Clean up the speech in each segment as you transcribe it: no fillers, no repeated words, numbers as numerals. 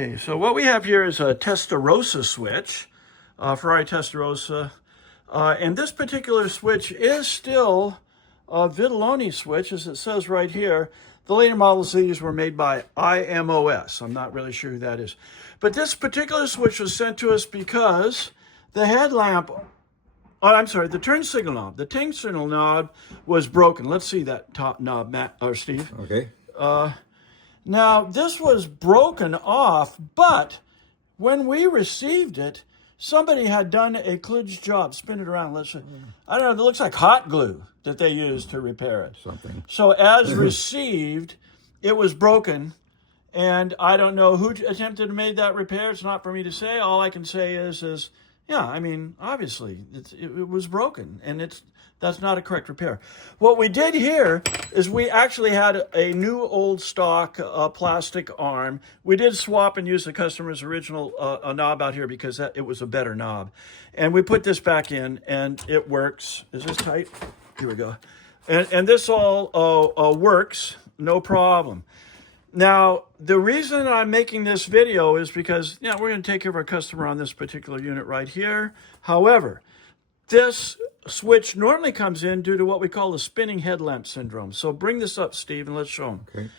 Okay, so what we have here is a Testa Rossa switch, Ferrari Testa Rossa. And this particular switch is still a Vitaloni switch, as it says right here. The later models of these were made by IMOS. I'm not really sure who that is. But this particular switch was sent to us because the headlamp, the turn signal knob. The turn signal knob was broken. Let's see that top knob, Matt or Steve. Okay. Now, this was broken off, but when we received it, somebody had done a kludge job. Spin it around. Let's see. I don't know. It looks like hot glue that they used to repair it. Something. So as received, it was broken. And I don't know who attempted to make that repair. It's not for me to say. All I can say is yeah, I mean, obviously, it was broken. And that's not a correct repair. What we did here is we actually had a new old stock plastic arm. We did swap and use the customer's original knob out here because it was a better knob. And we put this back in and it works. Is this tight? Here we go. And this all works, no problem. Now, the reason I'm making this video is because, we're going to take care of our customer on this particular unit right here. However, this switch normally comes in due to what we call the spinning headlamp syndrome. So bring this up, Steve, and let's show them. Okay.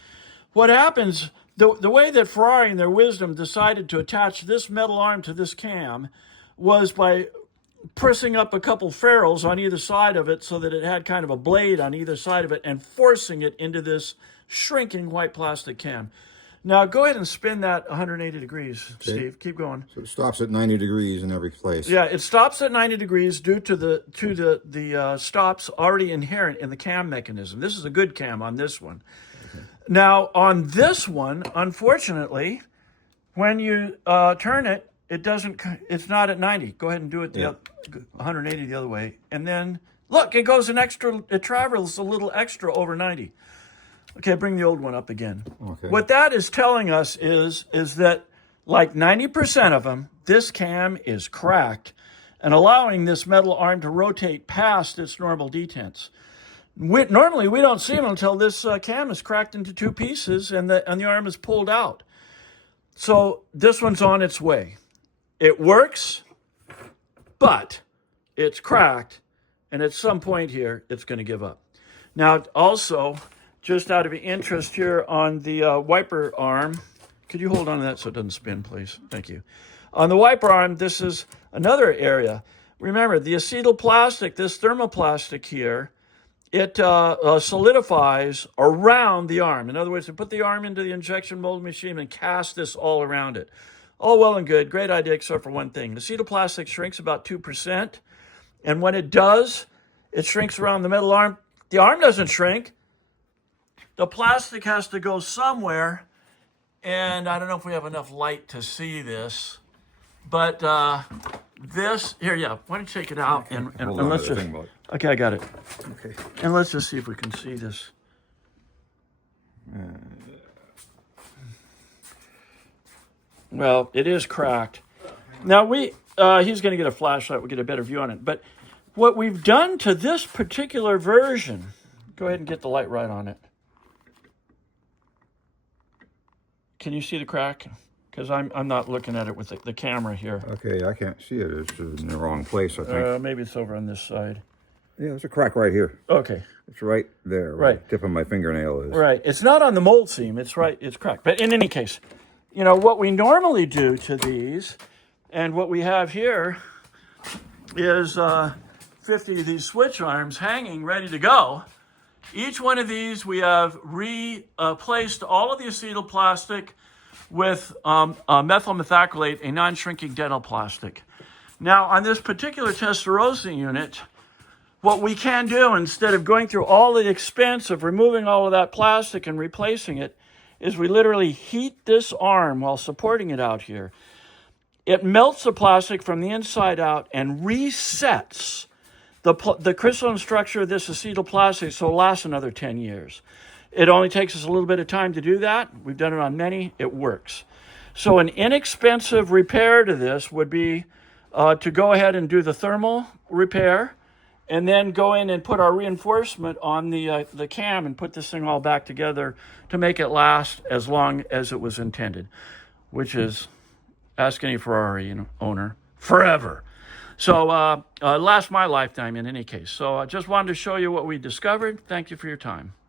What happens, the way that Ferrari in their wisdom decided to attach this metal arm to this cam was by pressing up a couple ferrules on either side of it so that it had kind of a blade on either side of it and forcing it into this shrinking white plastic cam. Now, go ahead and spin that 180 degrees, okay. Steve. Keep going. So it stops at 90 degrees in every place. Yeah, it stops at 90 degrees due to the stops already inherent in the cam mechanism. This is a good cam on this one. Okay. Now, on this one, unfortunately, when you turn it, it's not at 90. Go ahead and do it 180 the other way. And then, look, it travels a little extra over 90. Okay, bring the old one up again. Okay. What that is telling us is that, like 90% of them, this cam is cracked and allowing this metal arm to rotate past its normal detents. Normally, we don't see them until this cam is cracked into two pieces and the arm is pulled out. So this one's on its way. It works, but it's cracked, and at some point here, it's going to give up. Now, also, just out of interest here on the wiper arm, could you hold on to that so it doesn't spin, please? Thank you. On the wiper arm, this is another area. Remember, the acetyl plastic, this thermoplastic here, it solidifies around the arm. In other words, they put the arm into the injection molding machine and cast this all around it. All well and good, great idea, except for one thing. The acetyl plastic shrinks about 2%, and when it does, it shrinks around the metal arm. The arm doesn't shrink. The plastic has to go somewhere, and I don't know if we have enough light to see this, but this, here, why don't you take it out, and let's just, okay, I got it. Okay. And let's just see if we can see this. Well, it is cracked. Now, he's going to get a flashlight. We'll get a better view on it. But what we've done to this particular version, go ahead and get the light right on it. Can you see the crack? Because I'm not looking at it with the camera here. Okay, I can't see it. It's in the wrong place, I think. Maybe it's over on this side. Yeah, there's a crack right here. Okay. It's right there. Right. The tip of my fingernail is. Right. It's not on the mold seam. It's cracked. But in any case, what we normally do to these, and what we have here is 50 of these switch arms hanging ready to go. Each one of these, we have replaced all of the acetyl plastic with methyl methacrylate, a non-shrinking dental plastic. Now, on this particular Testa Rossa unit, what we can do, instead of going through all the expense of removing all of that plastic and replacing it, is we literally heat this arm while supporting it out here. It melts the plastic from the inside out and resets the crystalline structure of this acetyl plastic, so it'll last another 10 years. It only takes us a little bit of time to do that. We've done it on many. It works. So an inexpensive repair to this would be to go ahead and do the thermal repair and then go in and put our reinforcement on the cam and put this thing all back together to make it last as long as it was intended. which is, ask any Ferrari owner, forever. So last my lifetime in any case. So I just wanted to show you what we discovered. Thank you for your time.